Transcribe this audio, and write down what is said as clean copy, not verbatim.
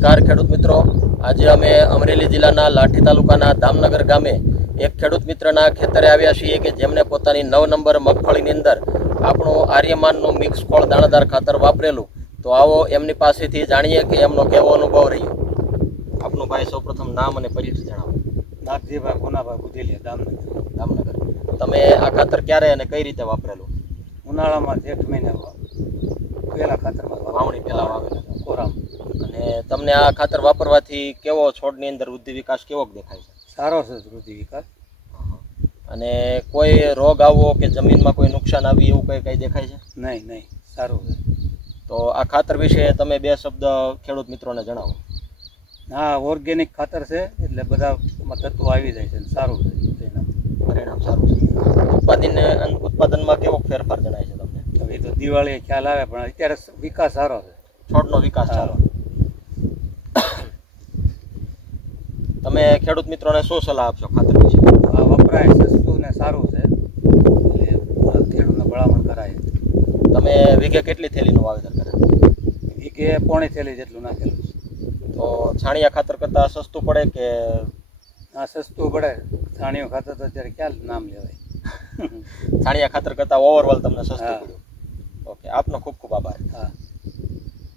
નમસ્કાર ખેડૂત મિત્રો, આજે અમે અમરેલી જિલ્લાના લાઠી તાલુકાના દામનગર ગામે એક ખેડૂત મિત્રના ખેતરે આવ્યા છીએ કે જેમણે પોતાની 9 નંબર મગફળીની અંદર આપણું આર્યમાનનું મિક્સ ખોળ દાણાદાર ખાતર વાપરેલું. તો આવો એમની પાસેથી જાણીએ કે એમનો કેવો અનુભવ રહ્યો. આપનું ભાઈ સૌપ્રથમ નામ અને પરિચય જણાવો. નાગજીભાઈ કોનાભાઈ બુધેલિયા, દામનગર. તમે આ ખાતર ક્યારે અને કઈ રીતે વાપરેલું? ઉનાળામાં જેઠ મહિને પહેલા ખાતરમાં વાવણી પહેલા વાવેલા કોરામ. અને તમને આ ખાતર વાપરવાથી કેવો છોડની અંદર વૃદ્ધિ વિકાસ કેવો દેખાય છે? સારો છે વૃદ્ધિ વિકાસ. અને કોઈ રોગ આવવો કે જમીનમાં કોઈ નુકસાન આવી એવું કઈ દેખાય છે? નહીં, સારું છે. તો આ ખાતર વિશે તમે બે શબ્દ ખેડૂત મિત્રોને જણાવો. હા, ઓર્ગેનિક ખાતર છે એટલે બધા તત્વો આવી જાય છે, સારું છે. પરિણામ સારું છે. ઉત્પાદનમાં કેવો ફેરફાર જણાય છે તમને? હવે તો દિવાળીએ ખ્યાલ આવે, પણ અત્યારે વિકાસ સારો છે, છોડનો વિકાસ સારો. તમે ખેડૂત મિત્રોને શું સલાહ આપશો ખાતર વિશે? આ વપરાય, સસ્તું ને સારું છે એટલે ખેડૂતને ભલામણ કરાય. તમે વીઘે કેટલી થેલીનું વાવેતર કરે? વીઘે પોણી થેલી જેટલું નાખેલું છે. તો છાણિયા ખાતર કરતાં સસ્તું પડે કે? હા, સસ્તું પડે. છાણિયું ખાતર તો અત્યારે ક્યાં નામ લેવાય. છાણિયા ખાતર કરતાં ઓવરઓલ તમને સસ્તું પડ્યું. ઓકે, આપનો ખૂબ ખૂબ આભાર. હા.